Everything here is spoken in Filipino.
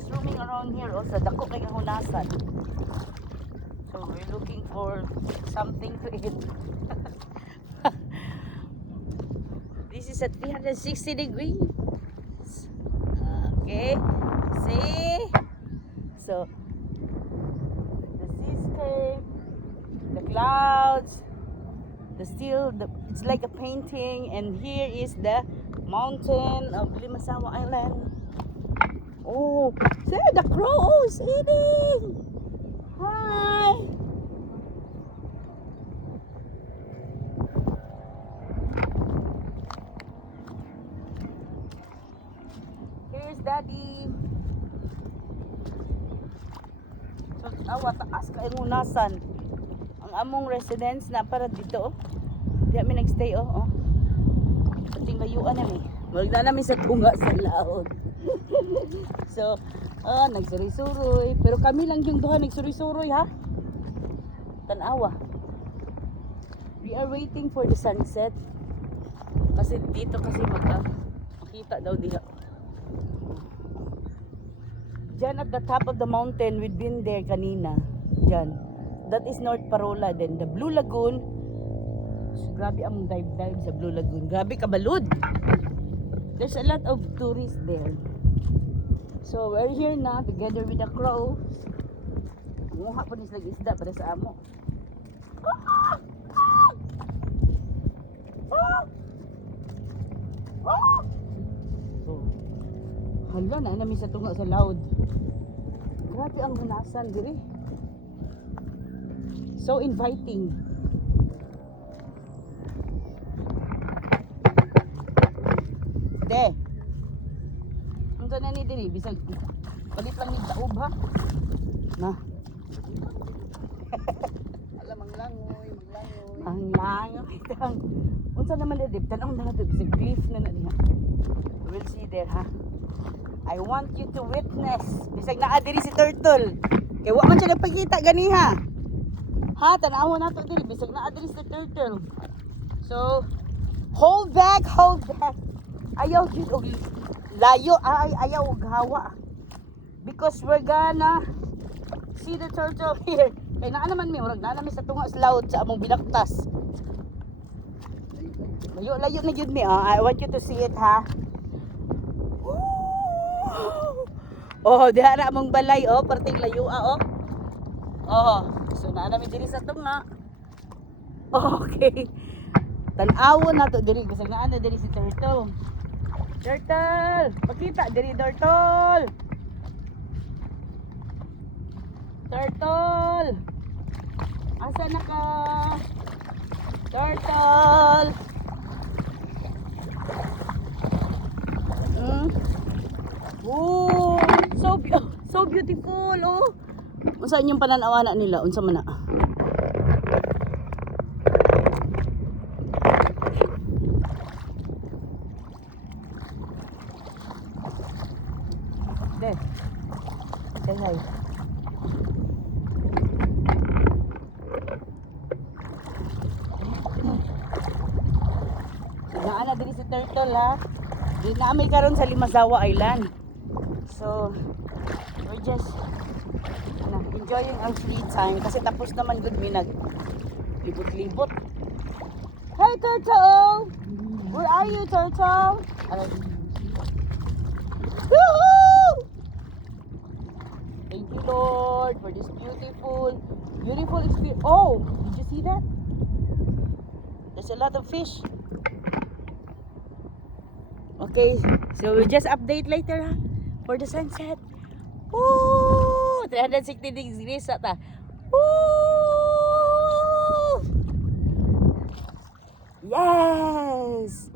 just roaming around here also. Dako kay hunasan. So we're looking for something to eat. This is at 360 degrees. Okay. See? So the seascape, the clouds, it's like a painting, and here is the mountain of Limasawa Island. Oh, there the crow is eating. Hi. Here's Daddy. So, taas kay ngunasan. Ang among residence na para dito. Di kami nagstay oh. Pating layuan na mi. Wag na namin sa tunga sa laod. So, nagsuroy-suroy. Pero kami lang yung duha nagsuroy-suroy ha. Tanawa. We are waiting for the sunset. Kasi dito kasi makita daw diha. Diyan at the top of the mountain, we've been there kanina. Diyan. That is North Parola. Then the Blue Lagoon. So, grabe ang dive sa Blue Lagoon. Grabe kabalud. There's a lot of tourists there. So we're here na together with the crows. Muha po nis lagi isda para sa amo. So, hala na namin sa tunga sa loud. Grabe ang hunasan diri. So inviting. De. Unsa na ni diri bisag palit lang ni daob ha. Na. Ala manglangoy. Ang langoy tang. Unsa naman diri tan-aw na nato bisag cliff na diha. We'll see there ha. I want you to witness. Bisag naa diri si turtle. Kay wa man siya nagpakita ganiha. Ha, tan-aw na to diri bisag naa diri si turtle. So, hold back. Ayaw jud og layo, ayaw og hawa. Because we're gonna see the turtle here. Kay naa naman mi, murag naa naman sa tunga sa laod sa among binaktas. Layo na jud mi. I want you to see it ha. Oh, diha na among balay perting layo so naa namin diri sa tunga. Okay. Tan-awon na to diri bisag naa na diri si turtle. Turtle! Pakita diri turtle! Turtle! Asa na ka? Turtle! Oh, so beautiful Unsa yung pananawana nila? Unsa man na? Say hi. Naana diri si turtle ha. Di namin karon sa Limasawa Island. So we're just enjoying our free time kasi tapos naman good mi libot-libot. Hey turtle! Where are you turtle? Woohoo! Thank you, Lord, for this beautiful experience. Oh, did you see that? There's a lot of fish. Okay, so we'll just update later for the sunset. Woo! 360 degrees ata. Woo! Yes!